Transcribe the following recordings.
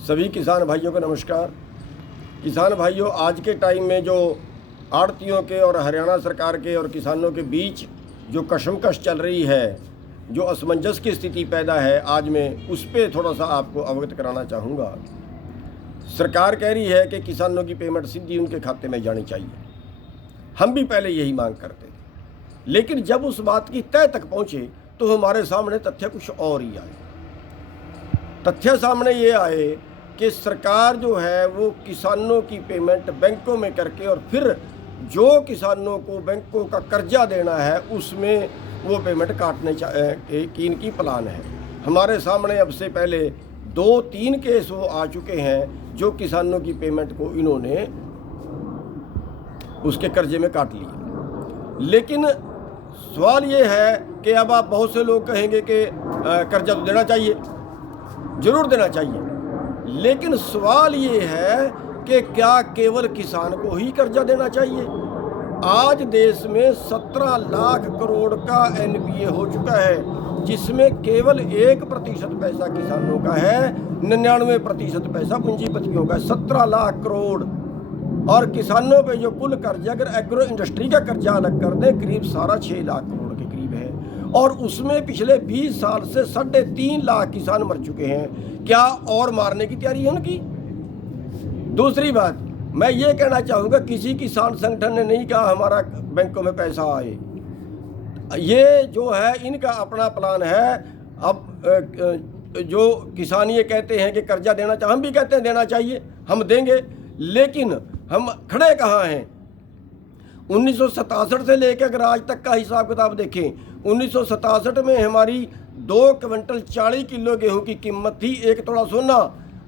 सभी किसान भाइयों को नमस्कार। किसान भाइयों, आज के टाइम में जो आड़तियों के और हरियाणा सरकार के और किसानों के बीच जो कशमकश चल रही है, जो असमंजस की स्थिति पैदा है, आज मैं उस पर थोड़ा सा आपको अवगत कराना चाहूँगा। सरकार कह रही है कि किसानों की पेमेंट सीधी उनके खाते में जानी चाहिए। हम भी पहले यही मांग करते थे, लेकिन जब उस बात की तह तक पहुँचे तो हमारे सामने तथ्य कुछ और ही आए। तथ्य सामने ये आए कि सरकार जो है वो किसानों की पेमेंट बैंकों में करके और फिर जो किसानों को बैंकों का कर्जा देना है उसमें वो पेमेंट काटने की इनकी प्लान है। हमारे सामने अब से पहले 2-3 केस वो आ चुके हैं जो किसानों की पेमेंट को इन्होंने उसके कर्जे में काट लिए। लेकिन सवाल ये है कि अब आप बहुत से लोग कहेंगे कि कर्जा तो देना चाहिए, जरूर देना चाहिए, लेकिन सवाल ये है कि क्या केवल किसान को ही कर्जा देना चाहिए? आज देश में 17 लाख करोड़ का एनपीए हो चुका है, जिसमें केवल 1% पैसा किसानों का है, 99% पैसा पूंजीपतियों का है। 17 लाख करोड़ और किसानों पे जो कुल कर्जा, अगर एग्रो इंडस्ट्री का कर्जा अलग कर दें, करीब 6.5 लाख करोड़ के करीब है। और उसमें पिछले 20 साल से 3.5 लाख किसान मर चुके हैं। क्या और मारने की तैयारी है उनकी? दूसरी बात, मैं ये कहना चाहूँगा, किसी किसान संगठन ने नहीं कहा हमारा बैंकों में पैसा आए। ये जो है इनका अपना प्लान है। अब जो किसान ये कहते हैं कि कर्जा देना चाहिए, हम भी कहते हैं देना चाहिए, हम देंगे, लेकिन हम खड़े कहाँ हैं? 1967 से लेकर अगर आज तक का हिसाब किताब देखें, 1967 में हमारी 2 क्विंटल 40 किलो गेहूं की कीमत थी 1 तोड़ा सोना।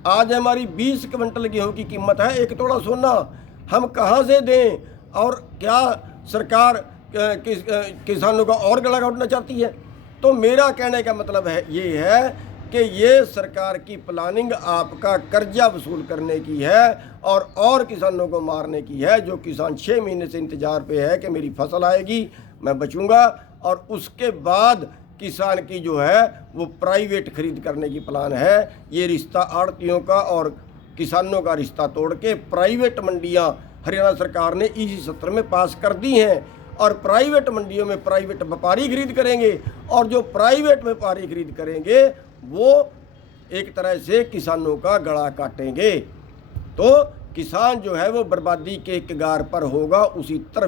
आज हमारी 20 क्विंटल गेहूं की कीमत है 1 तोड़ा सोना। हम कहां से दें? और क्या सरकार किसानों का और गला घोटना चाहती है? तो मेरा कहने का मतलब है ये है कि ये सरकार की प्लानिंग आपका कर्जा वसूल करने की है और किसानों को मारने की है। जो किसान 6 महीने से इंतजार पे है कि मेरी फसल आएगी, मैं बचूंगा, और उसके बाद किसान की जो है वो प्राइवेट खरीद करने की प्लान है। ये रिश्ता आड़तियों का और किसानों का रिश्ता तोड़ के प्राइवेट मंडियां हरियाणा सरकार ने इसी सत्र में पास कर दी हैं, और प्राइवेट मंडियों में प्राइवेट व्यापारी खरीद करेंगे, और जो प्राइवेट व्यापारी खरीद करेंगे वो एक तरह से किसानों का गला काटेंगे। तो किसान जो है वो बर्बादी के कगार पर होगा। उसी तरह